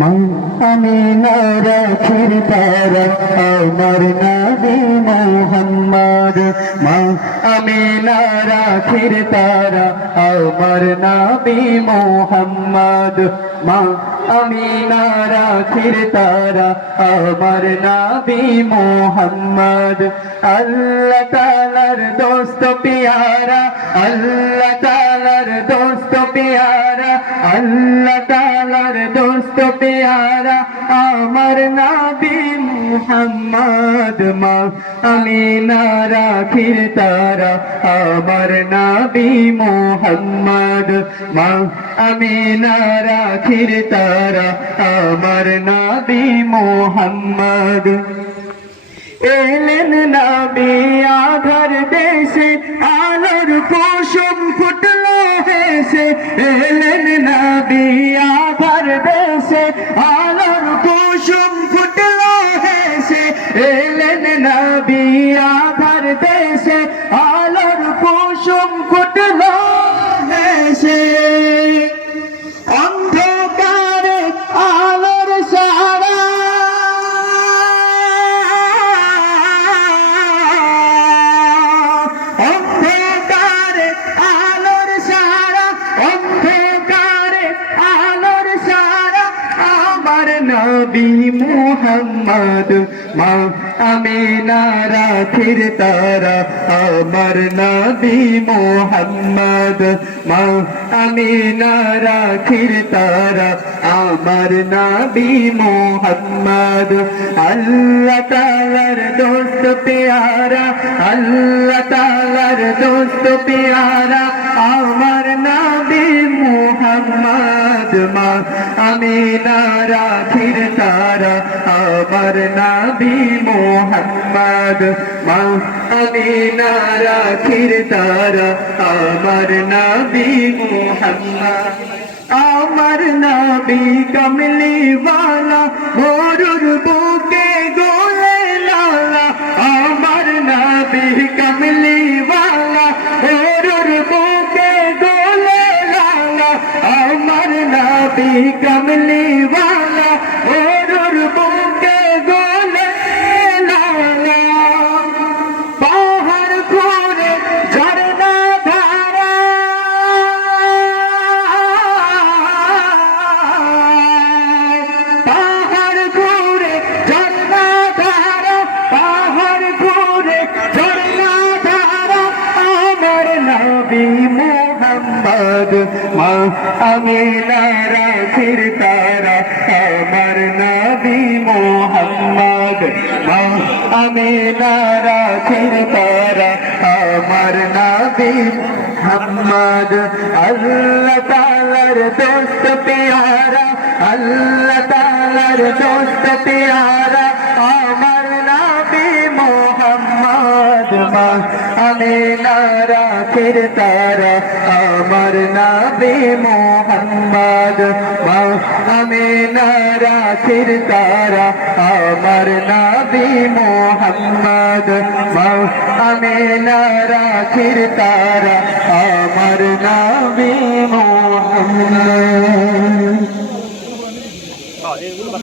মা আমিনা রাখির তারা আমার নবী মুহাম্মদ মা আমিনা রাখির তারা আমার নবী মুহাম্মদ মা আমিনা রাখির তারা আমার নবী মুহাম্মদ আল্লাহ তাআলার দোস্ত পিয়ারা আল্লাহ তাআলার দোস্ত পিয়ারা আল্লাহ তাআলার দোস্ত পিয়ারা আমার নবী মুহাম্মদ মা আমিনা রাখির তারা আমার নবী মুহাম্মদ মা আমিনা রাখির তারা আমার নবী মুহাম্মদ এলেন নবী আধার দেশে আলোর কুসুম ফুটলো হেসে এলেন নবী আধার দেশে আলোর কুসুম ফুটলো হেসে এলেন নবী আধার দেশে আলোর কুসুম ফুটলো হেসে অন্ধকারে আলোর সারা অন্ধকারে আলোর সারা অন্ধকারে আলোর সারা আমার নবী মুহাম্মদ মা আমিনা রাখির তারা আমার নবী মুহাম্মদ মা আমিনা রাখির তারা আমার নবী মুহাম্মদ আল্লাহ তাআলার দোস্ত প্যারা আল্লাহ তাআলার দোস্ত প্যারা আমার নবী মুহাম্মদ মা আমিনা রাখির তারা আমার নবী মুহাম্মদ মা আমিনা রাখির তারা আমার নবী মুহাম্মদ আমার নবী কমলি ওয়ালা গরুর বুকে গোলে লালা আমার নবী কমলি ওয়ালা গরুর বুকে গোলে লালা আমার নবী কমলি ওয়ালা গরুর বুকে গোলে লালা পাহাড় ঘুরে ঝরনা ধারা পাহাড় ঘুরে ঝরনা ধারা পাহাড় ঘুরে ঝরনা ধারা আমার নবী মুহাম্মদ মা আমিনা রাখির তারা আমার নবী মুহাম্মদ মা আমিনা রাখির তারা আমার নবী মুহাম্মদ আল্লাহ তাআলার দোস্ত প্যারা আল্লাহ তাআলার দোস্ত প্যারা আমার নবী মুহাম্মদ মা আমিনা রাখির তারা আমার নবী মুহাম্মদ মা আমিনা রাখির তারা আমার নবী মুহাম্মদ মা আমিনা রাখির তারা আমার নবী মুহাম্মদ